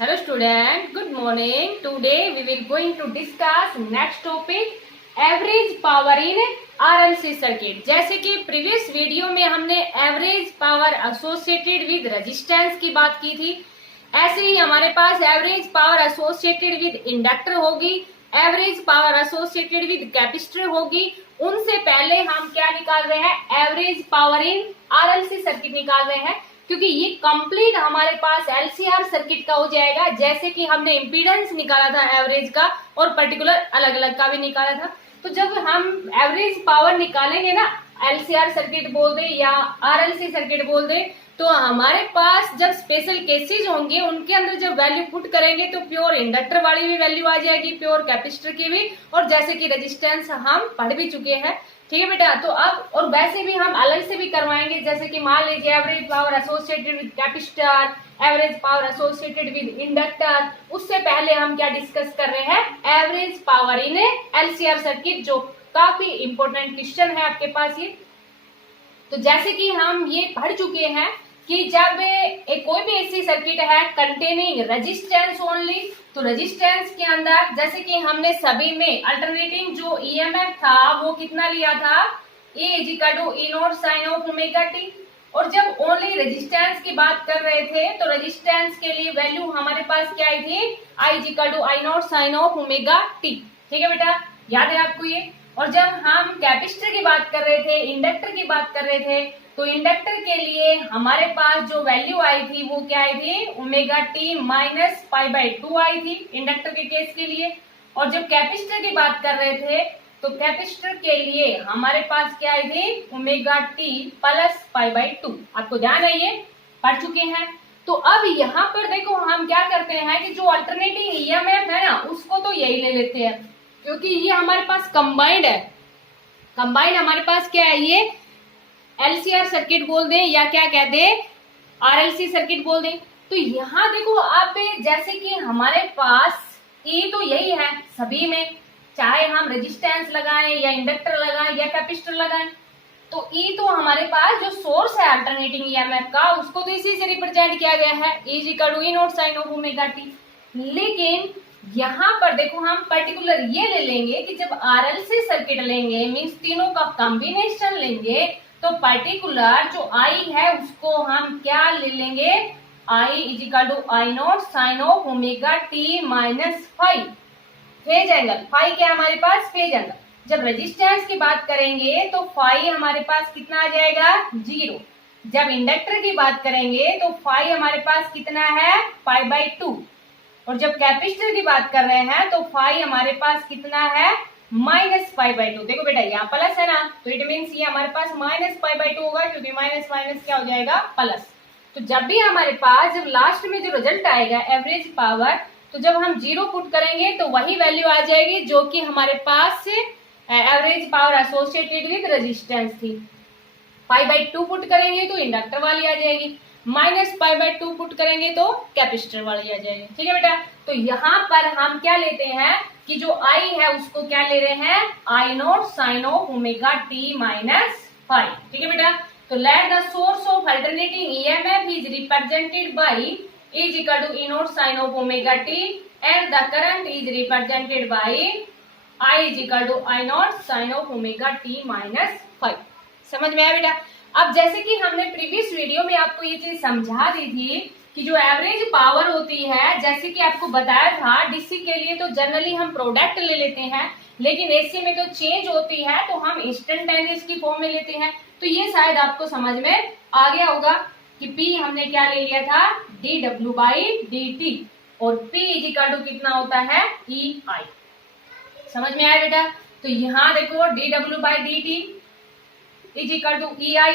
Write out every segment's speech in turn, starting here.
Hello student, good morning. Today we will going to discuss next topic average power in RLC circuit. जैसे कि previous video में हमने average power associated with resistance की बात की थी, ऐसे ही हमारे पास average power associated with inductor होगी, average power associated with capacitor होगी। उनसे पहले हम क्या निकाल रहे हैं, average power in RLC circuit निकाल रहे हैं, क्योंकि ये कंप्लीट हमारे पास एलसीआर सर्किट का हो जाएगा। जैसे कि हमने इम्पीडेंस निकाला था एवरेज का और पर्टिकुलर अलग अलग का भी निकाला था। तो जब हम एवरेज पावर निकालेंगे ना, एलसीआर सर्किट बोल दे या आरएलसी सर्किट बोल दे, तो हमारे पास जब स्पेशल केसेस होंगे उनके अंदर जब वैल्यू पुट करेंगे तो प्योर इंडक्टर वाली भी वैल्यू आ जाएगी, प्योर कैपेसिटर की भी, और जैसे कि रेजिस्टेंस हम पढ़ भी चुके हैं। ठीक है बेटा, तो अब और वैसे भी हम अलग से भी करवाएंगे, जैसे कि मान लीजिए average power associated with capacitor, average power associated with inductor. उससे पहले हम क्या डिस्कस कर रहे हैं, एवरेज पावर इन एलसीआर सर्किट, जो काफी इंपॉर्टेंट क्वेश्चन है आपके पास ये। तो जैसे कि हम ये पढ़ चुके हैं कि जब कोई भी ऐसी सर्किट है कंटेनिंग रेजिस्टेंस ओनली, तो रेजिस्टेंस के अंदर जैसे कि हमने सभी में अल्टरनेटिंग जो ईएमएफ था वो कितना लिया था, E = E not sine of omega t. और जब ओनली रेजिस्टेंस की बात कर रहे थे तो रेजिस्टेंस के लिए वैल्यू हमारे पास क्या आई थी, I = I not sine of omega t. ठीक है बेटा, याद है आपको ये। और जब हम कैपेसिटर की बात कर रहे थे, इंडक्टर की बात कर रहे थे, तो इंडक्टर के लिए हमारे पास जो वैल्यू आई थी वो क्या आई थी, ओमेगा टी माइनस π/2 आई थी इंडक्टर के केस के लिए। और जब कैपेसिटर की बात कर रहे थे तो कैपेसिटर के लिए हमारे पास क्या आई थी, ओमेगा टी प्लस π/2। आपको ध्यान है, ये पढ़ चुके हैं। तो अब यहाँ पर देखो हम क्या करते हैं कि जो अल्टरनेटिंग ईएमएफ है ना, उसको तो यही ले लेते हैं, क्योंकि ये हमारे पास कंबाइंड है। कंबाइंड हमारे पास क्या है, ये एलसीआर सर्किट बोल दें या क्या कहते हैं, आरएलसी सर्किट बोल दें। तो यहाँ देखो आप, जैसे कि हमारे पास E तो यही है सभी में, चाहे हम रेजिस्टेंस लगाएं या इंडक्टर लगाएं या कैपेसिटर लगाएं। तो E तो हमारे पास जो सोर्स है अल्टरनेटिंग ईएमएफ का, उसको तो इसी से रिप्रेजेंट किया गया है, E = E not sine of omega t. लेकिन यहाँ पर देखो हम पर्टिकुलर ये ले लेंगे कि जब आरएलसी सर्किट लेंगे, मीन्स तीनों का कॉम्बिनेशन लेंगे, तो पर्टिकुलर जो I है उसको हम क्या ले लेंगे, I = I not sine of omega t minus five, phase angle. Phi क्या हमारे पास, फेज एंगल। जब रेजिस्टेंस की बात करेंगे तो फाई हमारे पास कितना आ जाएगा, 0। जब इंडक्टर की बात करेंगे तो फाई हमारे पास कितना है, π/2। और जब कैपेसिटर की बात कर रहे हैं तो फाई हमारे पास कितना है, माइनस π/2। देखो बेटा यहाँ प्लस है ना, तो इट मीन्स ये हमारे पास माइनस π/2 होगा, क्योंकि माइनस माइनस क्या हो जाएगा, प्लस। तो जब भी हमारे पास जब लास्ट में जो रिजल्ट आएगा एवरेज पावर, तो जब हम 0 पुट करेंगे तो वही वैल्यू आ जाएगी जो कि हमारे पास average power associated with resistance थी। π/2 पुट करेंगे तो इंडक्टर वाली आ जाएगी, माइनस π/2 पुट करेंगे तो कैपेसिटर वाली आ जाएगी। ठीक है बेटा, तो यहाँ पर हम क्या लेते हैं कि जो I है उसको क्या ले रहे हैं, I not sine of omega t minus five. ठीक है बेटा, तो let the source of alternating EMF is represented by E = E not sine of omega t and the current is represented by I = I not sine of omega t minus five. समझ में आया बेटा। अब जैसे कि हमने previous video में आपको ये चीज समझा दी थी कि जो एवरेज पावर होती है, जैसे कि आपको बताया था, डीसी के लिए तो जनरली हम प्रोडक्ट ले लेते हैं, लेकिन एसी में तो चेंज होती है तो हम इंस्टेंटेनियस की फॉर्म में लेते हैं। तो ये शायद आपको समझ में आ गया होगा कि P हमने क्या ले लिया था, dw/dt, और P = कितना होता है, EI। समझ में आया बेटा। तो यहाँ देखो dw/dt = EI।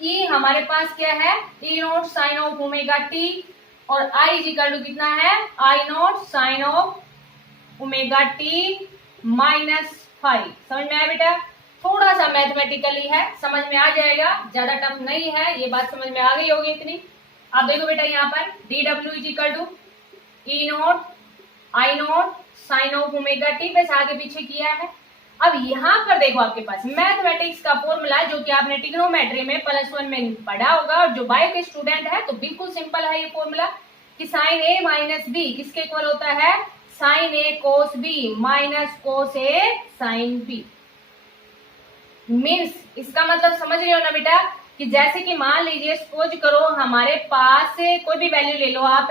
E हमारे पास क्या है, E not sine of omega t, और I = कितना है, I not sine of omega t minus five. समझ में आया बेटा। थोड़ा सा मैथमेटिकली है, समझ में आ जाएगा, ज्यादा टफ नहीं है, ये बात समझ में आ गई होगी इतनी। आप देखो बेटा यहाँ पर dw = E not I not sine of omega t, बस आगे पीछे किया है। अब यहाँ पर देखो आपके पास मैथमेटिक्स का फॉर्मूला है जो कि आपने ट्रिग्नोमेट्री में +1 में पढ़ा होगा, और जो बायो के स्टूडेंट है तो बिल्कुल सिंपल है ये फॉर्मूला। कि साइन ए माइनस बी किसके इक्वल होता है, साइन ए कोस बी माइनस कोस ए साइन बी। मीन्स इसका मतलब समझ रहे हो ना बेटा, कि जैसे कि मान लीजिए सपोज करो हमारे पास कोई भी वैल्यू ले लो आप,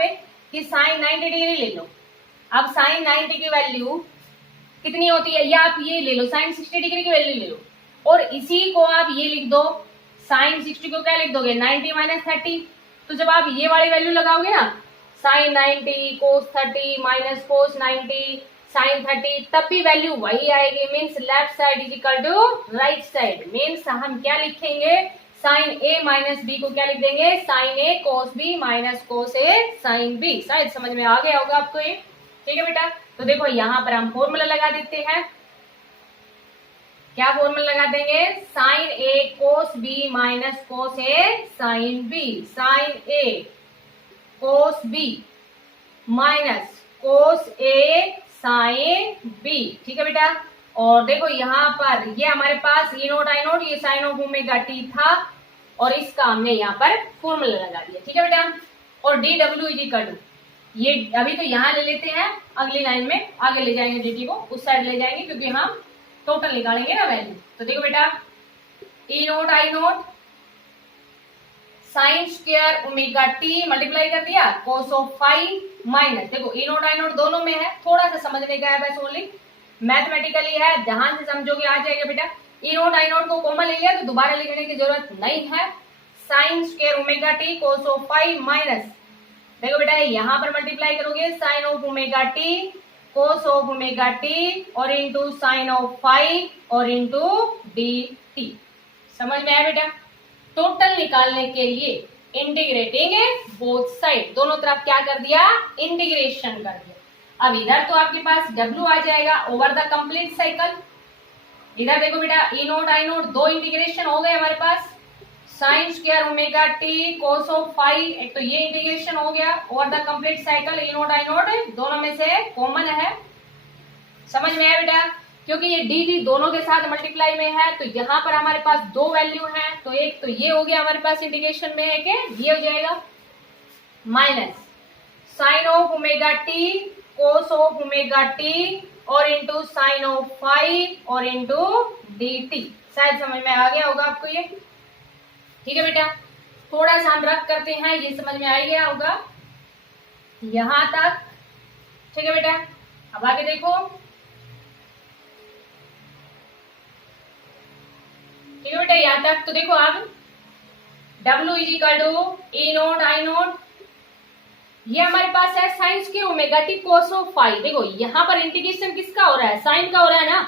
कि साइन 90 डिग्री ले लो। अब साइन 90 की वैल्यू कितनी होती है, या आप ये ले लो साइन 60 डिग्री की वैल्यू ले लो, और इसी को आप ये लिख दो, साइन 60 को क्या लिख दोगे, 90 माइनस 30। तो जब आप ये वाली वैल्यू लगाओगे ना, sine 90 cos 30 minus cos 90 sine 30, तब भी वैल्यू वही आएगी। Means left side is equal to right side. Means हम क्या लिखेंगे, साइन ए माइनस बी को क्या लिख देंगे, साइन ए कोस बी माइनस कोस ए साइन बी। शायद समझ में आ गया होगा आपको ये। ठीक है बेटा, तो देखो यहाँ पर हम फॉर्मूला लगा देते हैं। क्या फॉर्मूला लगा देंगे, साइन ए कोस बी माइनस कोस ए साइन बी, साइन ए कोस बी माइनस कोस ए साइन बी। ठीक है बेटा, और देखो यहाँ पर ये हमारे पास ई नोट आई नोट, ये साइन ऑफ ओमेगा टी था, और इसका हमने यहाँ पर फॉर्मूला लगा दिया। ठीक है बेटा, और D W is equal to, ये अभी तो यहाँ ले लेते हैं, अगली लाइन में आगे ले जाएंगे dt को, उस साइड ले जाएंगे क्योंकि हम टोटल निकालेंगे ना वैल्यू। तो देखो बेटा, E note I naught sine square omega t multiply कर दिया कोस ऑफ फाइव माइनस, देखो ई नोट आई नोट दोनों में है, थोड़ा सा समझने का है बस, ओनली मैथमेटिकली है, ध्यान से समझोगे आ जाएगा बेटा। ई नोट आई नोट को कॉमन ले लिया तो दोबारा लिखने की जरूरत नहीं है। Sine square omega t cos of five minus, देखो बेटा यहाँ पर मल्टीप्लाई करोगे sine of omega t cos of omega t और इंटू साइन ऑफ फाइव और इंटू डी टी। समझ में आया बेटा। टोटल निकालने के लिए इंटीग्रेटिंग बोथ साइड, दोनों तरफ क्या कर दिया, इंटीग्रेशन कर दिया। अब इधर तो आपके पास W आ जाएगा ओवर द कंप्लीट साइकिल। इधर देखो बेटा ई नोट आई नोट दो इंटीग्रेशन हो गए हमारे पास, sine square omega t cos of five, एक तो ये इंटीग्रेशन हो गया over the complete cycle, E note I naught दोनों में से कॉमन है। समझ में आया बेटा, क्योंकि ये डी डी दोनों के साथ मल्टीप्लाई में है, तो यहाँ पर हमारे पास दो वैल्यू है, तो एक तो ये हो गया हमारे पास इंटीग्रेशन में, एक ये हो जाएगा minus sine of omega t cos of omega t और इंटू साइन ऑफ फाइव और इंटू डी टी। शायद समझ में आ गया होगा आपको ये। ठीक है बेटा, थोड़ा सा हम रफ करते हैं, ये समझ में आ गया होगा यहां तक। ठीक है बेटा, अब आगे देखो। ठीक है बेटा, यहाँ तक तो देखो अब W is equal to E note I not, ये हमारे पास है साइन के omega t cos of five. देखो यहाँ पर इंटीग्रेशन किसका हो रहा है, साइन का हो रहा है ना,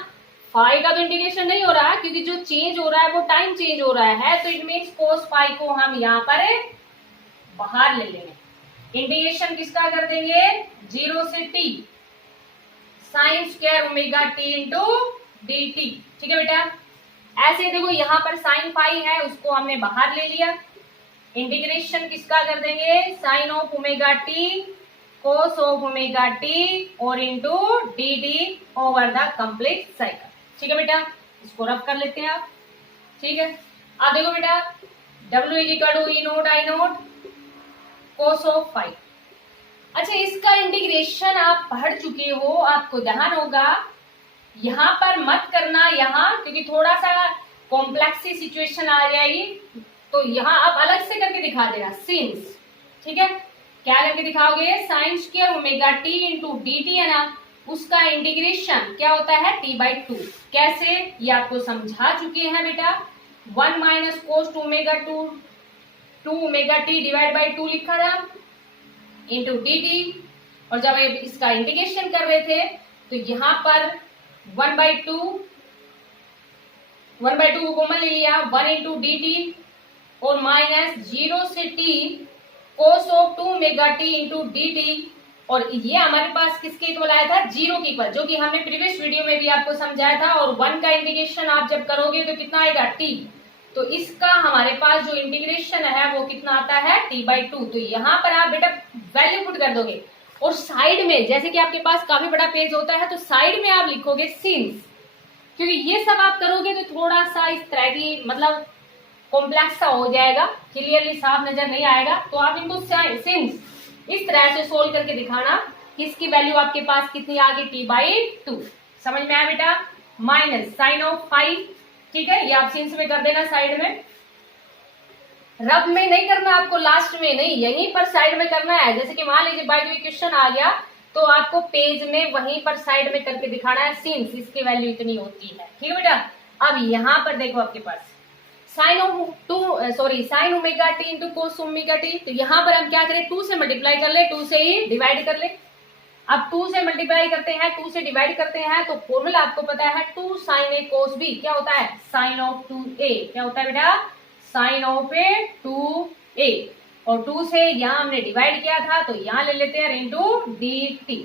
फाइव का तो इंटीग्रेशन नहीं हो रहा, क्योंकि जो चेंज हो रहा है वो टाइम चेंज हो रहा है, तो इट मीन्स कोस फाइव को हम यहाँ पर बाहर ले लेंगे। इंटीग्रेशन किसका कर देंगे, 0 से t sign square omega t into D T. ठीक है बेटा, ऐसे देखो यहाँ पर साइन फाइव है, उसको हमने बाहर ले लिया, इंटीग्रेशन किसका कर देंगे, sine of omega t cos of omega t और into d d over the complete cycle. ठीक है बेटा, इसको रफ कर लेते हैं आप। ठीक है, अब देखो बेटा W is equal to E note I not cos of five. अच्छा, इसका इंटीग्रेशन आप पढ़ चुके हो, आपको ध्यान होगा, यहाँ पर मत करना यहाँ, क्योंकि थोड़ा सा कॉम्प्लेक्स सी सिचुएशन आ जाएगी, तो यहाँ आप अलग से करके दिखा देना सिंस। ठीक है, क्या करके दिखाओगे, sine square omega t into D t है ना, उसका इंटीग्रेशन क्या होता है t/2। कैसे, ये आपको समझा चुके हैं बेटा, 1 minus cos two omega two omega t divide by 2 लिखा था इंटू डी टी, और जब इसका इंटीग्रेशन कर रहे थे तो यहाँ पर 1/2 को कॉमन ले लिया, 1 इंटू डी टी और माइनस 0 से t cos of 2 omega t into D T, और ये हमारे पास किसके इक्वल आया था, 0 के इक्वल, जो कि हमने प्रीवियस वीडियो में भी आपको समझाया था। और 1 का इंटीग्रेशन आप जब करोगे तो कितना आएगा, t, तो इसका हमारे पास जो इंटीग्रेशन है वो कितना आता है, t/2। तो यहाँ पर आप बेटा वैल्यू पुट कर दोगे, और साइड में जैसे कि आपके पास काफी बड़ा पेज होता है तो साइड में आप लिखोगे सिंस, क्योंकि ये सब आप करोगे तो थोड़ा सा इस तरह की मतलब कॉम्प्लेक्स सा हो जाएगा, क्लियरली साफ नजर नहीं आएगा, तो आप इनको सिंस इस तरह से सोल्व करके दिखाना कि इसकी वैल्यू आपके पास कितनी आ गई, t/2। समझ में आया बेटा? माइनस साइन ऑफ 5, ठीक है, ये आप सिंस में कर देना साइड में, रब में नहीं करना आपको, लास्ट में नहीं, यहीं पर साइड में करना है। जैसे कि मान लीजिए बाय द वे क्वेश्चन आ गया तो आपको पेज में वहीं पर साइड में करके दिखाना है, सिंस इसकी वैल्यू इतनी होती है, ठीक है बेटा। अब यहाँ पर देखो आपके पास sine omega t into cos omega t, तो यहाँ पर हम क्या करें, 2 से मल्टीप्लाई कर ले, 2 से ही डिवाइड कर ले। अब 2 से मल्टीप्लाई करते हैं, 2 से डिवाइड करते हैं, तो फॉर्मूला आपको पता है 2 साइन ए कोस बी, क्या होता है, साइन ऑफ 2a, क्या होता है बेटा, साइन ऑफ ए 2a, और 2 से यहाँ हमने डिवाइड किया था तो यहाँ ले लेते हैं इंटू dt।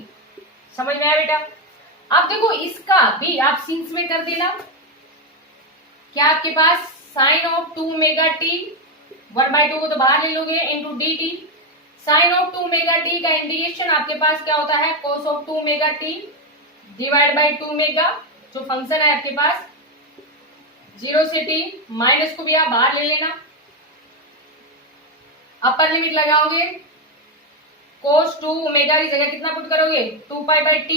समझ में आया बेटा? अब देखो इसका भी आप सिंस में कर देना, क्या आपके पास साइन ऑफ 2 ओमेगा टी, 1/2 को तो बाहर ले लोगे, into dt। Sine of 2 omega t का इंटीग्रेशन आपके पास क्या होता है, cos of 2 omega t divide by 2 omega, जो फंक्शन है आपके पास 0 से t, माइनस को भी आप बाहर ले लेना, अपर लिमिट लगाओगे, कोस 2 ओमेगा की जगह कितना पुट करोगे, 2π/t,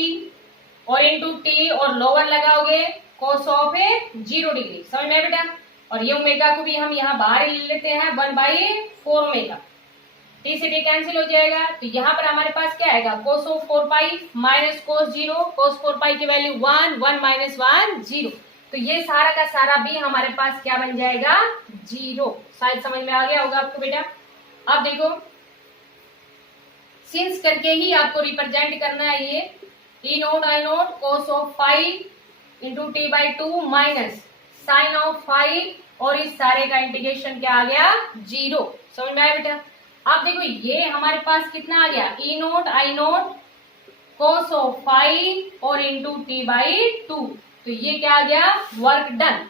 और इंटू t, और लोअर लगाओगे कोस ऑफ 0 डिग्री। समझ में बेटा? और ये ओमेगा को भी हम यहाँ बाहर ले लेते हैं, 1/4 ओमेगा, t से t कैंसिल हो जाएगा, तो यहाँ पर हमारे पास क्या आएगा, कोस ऑफ 4π माइनस कोस 0, कोस 4π की वैल्यू 1, 1 माइनस 1 0, तो ये सारा का सारा भी हमारे पास क्या बन जाएगा, 0। शायद समझ में आ गया होगा आपको बेटा। अब देखो सिंस करके ही आपको रिप्रेजेंट करना है, ये e not I not cos of 5 into t/2 minus sine of 5, और इस सारे का इंटीग्रेशन क्या आ गया, 0। समझ में आया बेटा? अब देखो ये हमारे पास कितना आ गया, e not I not cos of 5 और इंटू t/2, तो ये क्या आ गया, वर्क डन,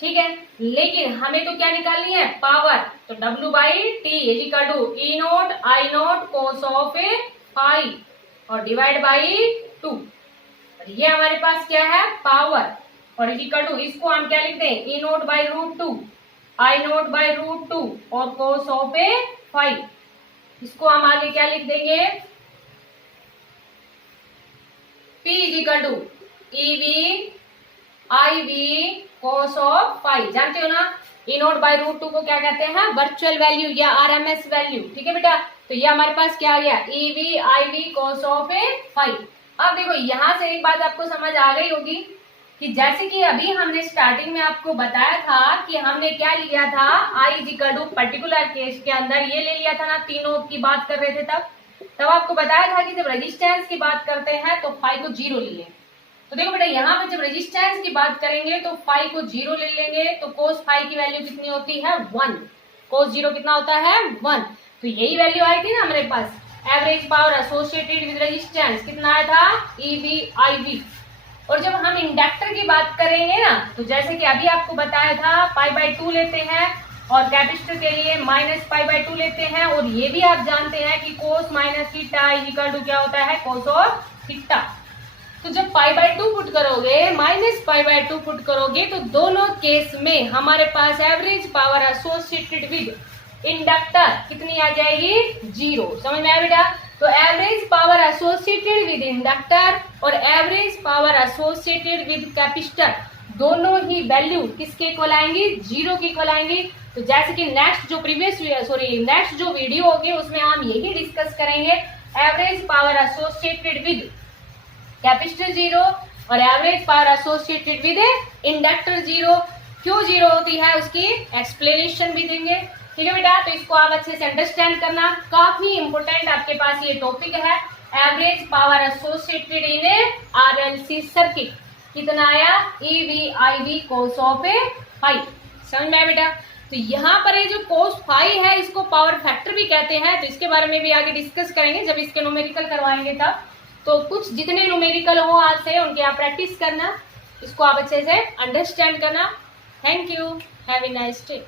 ठीक है। लेकिन हमें तो क्या निकालनी है, पावर, तो w/t is equal to e not I not cos of 5 और डिवाइड बाई 2, और ये हमारे पास क्या है, पावर, और इज इक्वल टू, इसको हम क्या लिखते हैं, e note by √2 I note by √2 और कोस ऑफ 5, इसको हम आगे क्या लिख देंगे, p is equal to ev iv cos of 5। जानते हो ना, e नोट बाई √2 को क्या कहते हैं, वर्चुअल वैल्यू या RMS वैल्यू, ठीक है बेटा। तो ये हमारे पास क्या आ गया, ev iv कोस ऑफ 5। अब देखो यहाँ से एक बात आपको समझ आ गई होगी कि जैसे कि अभी हमने स्टार्टिंग में आपको बताया था कि हमने क्या लिया था, i is equal to particular case के अंदर ये ले लिया था ना, तीनों की बात कर रहे थे, तब आपको बताया था कि जब रेजिस्टेंस की बात करते हैं तो 5 को 0 ले लें। तो देखो बेटा यहाँ पे जब रेजिस्टेंस की बात करेंगे तो 5 को 0 ले लेंगे, तो कोस 5 की वैल्यू कितनी होती है, 1, कोस 0 कितना होता है, 1, तो यही वैल्यू आई थी ना हमारे पास। Average power associated with resistance कितना आया था, EV/IV। और जब हम इंडक्टर की बात करेंगे ना, तो जैसे कि अभी आपको बताया था π/2 लेते हैं, और कैपेसिटर के लिए -π/2 लेते हैं, और ये भी आप जानते हैं कि cos minus theta is equal to क्या होता है, कोस ऑफ थीटा। तो जब π/2 पुट करोगे, -π/2 पुट करोगे, तो दोनों केस में हमारे पास average power associated with inductor कितनी आ जाएगी, 0। समझ में आया बेटा? तो average power associated with inductor और average power associated with capacitor, दोनों ही वैल्यू किसके इक्वल आएंगी, 0 के इक्वल आएंगी। तो जैसे कि नेक्स्ट जो वीडियो होगी उसमें हम यही डिस्कस करेंगे, average power associated with capacitor 0 और average power associated with inductor 0। क्यों 0 होती है उसकी एक्सप्लेनेशन भी देंगे, ठीक है बेटा। तो इसको आप अच्छे से अंडरस्टैंड करना, काफी इंपोर्टेंट आपके पास ये टॉपिक है, एवरेज पावर एसोसिएटेड इन RLC सर्किट। कितना आया, EV/IV कोस ऑफ 5। समझ में आया बेटा? तो यहाँ पर ये जो कोस 5 है इसको पावर फैक्टर भी कहते हैं, तो इसके बारे में भी आगे डिस्कस करेंगे जब इसके न्यूमेरिकल करवाएंगे तब। तो कुछ जितने न्यूमेरिकल हो आज से उनके आप प्रैक्टिस करना, इसको आप अच्छे से अंडरस्टैंड करना। Thank you, have a nice day.